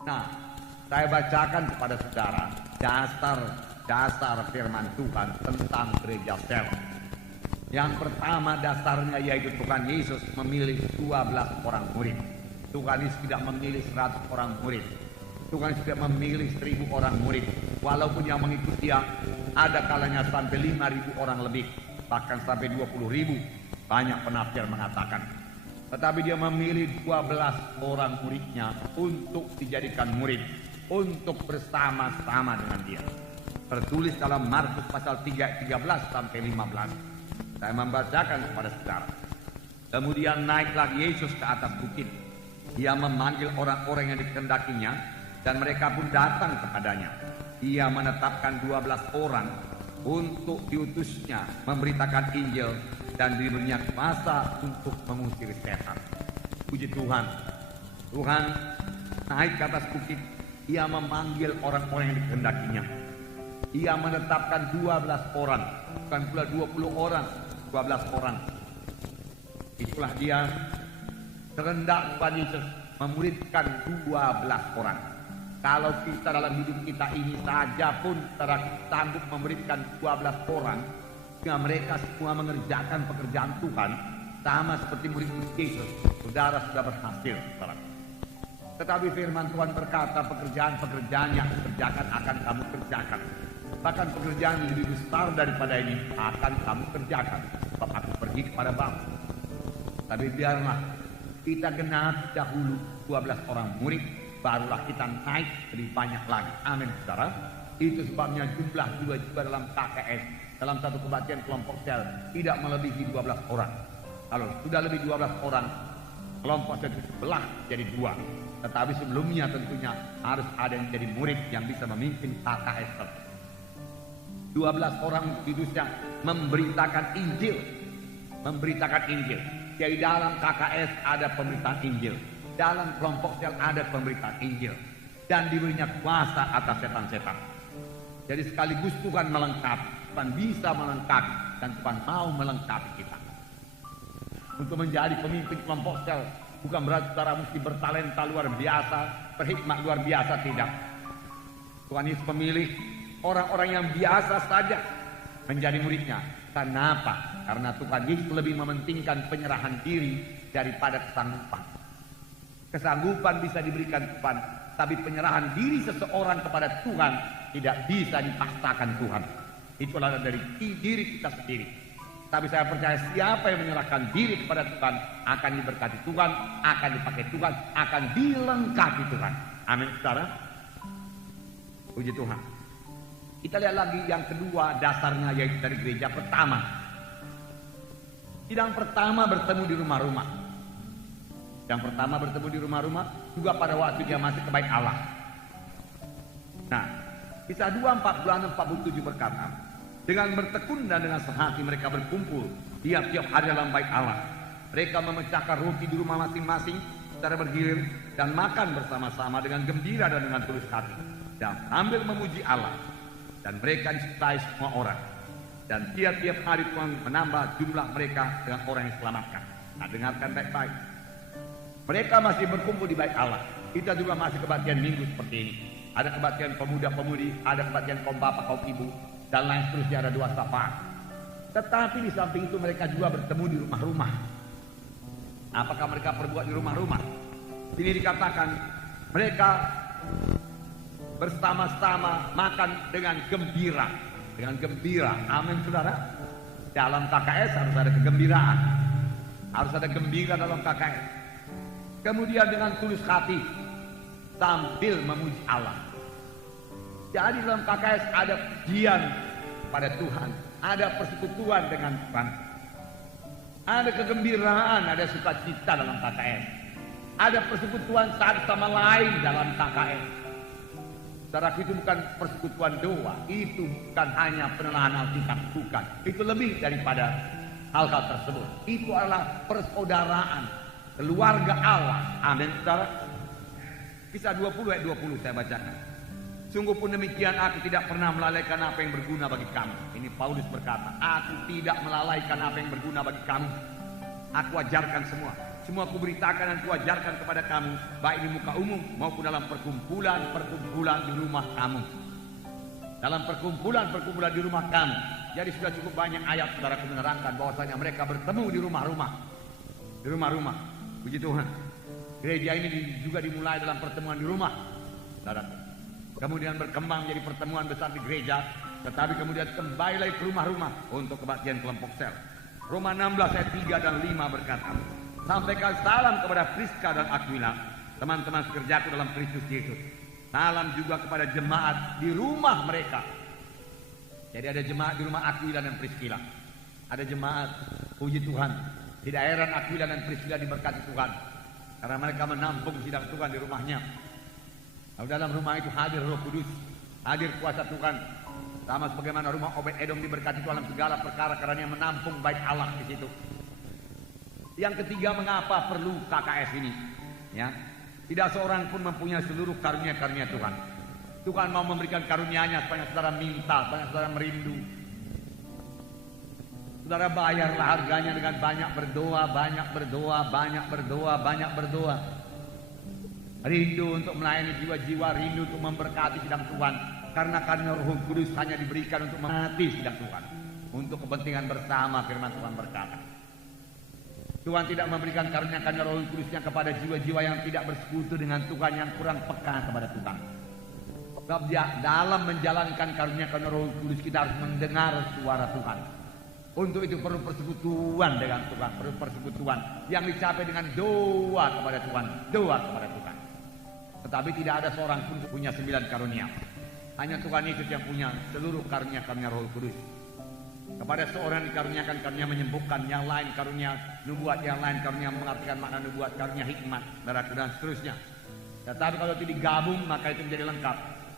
Nah, saya bacakan kepada saudara dasar firman Tuhan tentang gereja sel. Yang pertama dasarnya yaitu Tuhan Yesus memilih 12 orang murid. Tuhan Yesus tidak memilih 100 orang murid. Tuhan Yesus tidak memilih 1000 orang murid. Walaupun yang mengikuti dia ada kalanya sampai 5.000 orang lebih, bahkan sampai 20.000. Banyak penafsir mengatakan. Tetapi dia memilih 12 orang muridnya untuk dijadikan murid, untuk bersama-sama dengan dia. Tertulis dalam Markus pasal 3 13 sampai 15. Saya membacakan kepada saudara. Kemudian naiklah Yesus ke atas bukit. Dia memanggil orang-orang yang dikehendakinya, dan mereka pun datang kepadanya. Ia menetapkan 12 orang untuk diutusnya memberitakan Injil dan diberinya kuasa untuk mengusir setan. Puji Tuhan. Tuhan naik ke atas bukit. Ia memanggil orang-orang yang dikehendakinya. Ia menetapkan 12 orang, bukan pula 20 orang, 12 orang. Itulah dia kehendak Tuhan Yesus memuridkan 12 orang. Kalau kita dalam hidup kita ini saja pun sanggup memberikan 12 orang, sehingga mereka semua mengerjakan pekerjaan Tuhan sama seperti murid-murid Yesus, saudara sudah berhasil. Tetapi firman Tuhan berkata, pekerjaan-pekerjaan yang kerjakan akan kamu kerjakan. Bahkan pekerjaan yang lebih besar daripada ini akan kamu kerjakan, sebab aku pergi kepada Bapa. Tapi biarlah kita genapi dahulu 12 orang murid, barulah kita naik lebih banyak lagi. Amin, saudara. Itu sebabnya jumlah juga dalam KKS, dalam satu kebaktian kelompok sel, tidak melebihi 12 orang. Kalau sudah lebih 12 orang, kelompok sel itu sebelah jadi 2. Tetapi sebelumnya tentunya harus ada yang jadi murid yang bisa memimpin KKS. 12 orang kudusnya memberitakan Injil. Memberitakan Injil. Jadi dalam KKS ada pemberitaan Injil. Dalam kelompok sel ada pemberitaan Injil. Dan diberinya kuasa atas setan-setan. Jadi sekaligus Tuhan melengkapi. Tuhan bisa melengkapi. Dan Tuhan mau melengkapi kita. Untuk menjadi pemimpin kelompok sel, bukan berarti saudara mesti bertalenta luar biasa, berhikmat luar biasa, tidak. Tuhan Yesus memilih orang-orang yang biasa saja menjadi muridnya. Kenapa? Karena Tuhan Yesus lebih mementingkan penyerahan diri daripada kesanggupan. Kesanggupan bisa diberikan Tuhan, tapi penyerahan diri seseorang kepada Tuhan tidak bisa dipaksakan Tuhan. Itulah dari diri kita sendiri. Tapi saya percaya siapa yang menyerahkan diri kepada Tuhan akan diberkati Tuhan, akan dipakai Tuhan, akan dilengkapi Tuhan. Amin, saudara. Puji Tuhan. Kita lihat lagi yang kedua dasarnya, yaitu dari gereja pertama. Sidang pertama bertemu di rumah-rumah. Yang pertama bertemu di rumah-rumah juga pada waktu dia masih ke bait Allah. Nah, Kisah 2:46-47 berkata, dengan bertekun dan dengan sehati mereka berkumpul tiap-tiap hari dalam bait Allah. Mereka memecahkan roti di rumah masing-masing secara bergilir dan makan bersama-sama dengan gembira dan dengan tulus hati dan sambil memuji Allah. Dan mereka disukai semua orang. Dan tiap-tiap hari Tuhan menambah jumlah mereka dengan orang yang selamatkan. Nah, dengarkan baik-baik. Mereka masih berkumpul di bait Allah. Kita juga masih kebaktian minggu seperti ini. Ada kebaktian pemuda-pemudi, ada kebaktian kaum bapak, kaum ibu, dan lain seterusnya, ada 2 sapaan. Tetapi di samping itu mereka juga bertemu di rumah-rumah. Apakah mereka perbuat di rumah-rumah? Ini dikatakan mereka bersama-sama makan dengan gembira. Dengan gembira. Amin, saudara. Dalam KKS harus ada kegembiraan. Harus ada gembira dalam KKS. Kemudian dengan tulus hati sambil memuji Allah. Jadi dalam KKS ada pujian pada Tuhan, ada persekutuan dengan Tuhan, ada kegembiraan, ada sukacita dalam KKS, ada persekutuan satu sama lain dalam KKS. Saudara, itu bukan persekutuan doa, itu bukan hanya penelahan Alkitab, bukan. Itu lebih daripada hal-hal tersebut. Itu adalah persaudaraan, keluarga Allah. Amin, saudara. Kisah 20 ayat 20 saya bacakan. Sungguh pun demikian, aku tidak pernah melalaikan apa yang berguna bagi kamu. Ini Paulus berkata, aku tidak melalaikan apa yang berguna bagi kamu. Aku ajarkan semua Semua kuberitakan dan kuajarkan kepada kamu, baik di muka umum maupun dalam perkumpulan di rumah kamu. Dalam perkumpulan di rumah kamu. Jadi sudah cukup banyak ayat saudara menerangkan bahwasanya mereka bertemu di rumah-rumah. Di rumah-rumah. Puji Tuhan. Gereja ini juga dimulai dalam pertemuan di rumah. Saudara. Kemudian berkembang menjadi pertemuan besar di gereja, tetapi kemudian kembali lagi ke rumah-rumah untuk kebaktian kelompok sel. Roma 16 ayat 3 dan 5 berkata, sampaikan salam kepada Priska dan Aquila, teman-teman sekerjaku dalam Kristus Yesus. Salam juga kepada jemaat di rumah mereka. Jadi ada jemaat di rumah Aquila dan Priscilla. Ada jemaat, puji Tuhan, tidak heran Aquila dan Priscilla diberkati Tuhan, karena mereka menampung sidang Tuhan di rumahnya. Lalu dalam rumah itu hadir Roh Kudus, hadir kuasa Tuhan, sama sebagaimana rumah Obed-Edom diberkati dalam segala perkara karena dia menampung bait Allah di situ. Yang ketiga, mengapa perlu KKS ini? Ya, tidak seorang pun mempunyai seluruh karunia-karunia Tuhan. Tuhan mau memberikan karunia-Nya supaya saudara minta, supaya saudara merindu. Saudara bayarlah harganya dengan banyak berdoa, banyak berdoa, banyak berdoa, banyak berdoa. Rindu untuk melayani jiwa-jiwa, rindu untuk memberkati sidang Tuhan. Karena karunia Roh Kudus hanya diberikan untuk mengerti sidang Tuhan, untuk kepentingan bersama, firman Tuhan berkata. Tuhan tidak memberikan karunia-karunia Roh Kudusnya kepada jiwa-jiwa yang tidak bersekutu dengan Tuhan, yang kurang peka kepada Tuhan. Sebab dalam menjalankan karunia-karunia Roh Kudus kita harus mendengar suara Tuhan. Untuk itu perlu persekutuan dengan Tuhan, perlu persekutuan yang dicapai dengan doa kepada Tuhan, doa kepada Tuhan. Tetapi tidak ada seorang pun punya 9 karunia. Hanya Tuhan Yesus yang punya seluruh karunia-karunia Roh Kudus. Kepada seorang dikaruniakan karunia menyembuhkan, yang lain karunia nubuat, yang lain karunia mengartikan makna nubuat, karunia hikmat, dan seterusnya. Tetapi kalau itu digabung maka itu menjadi lengkap.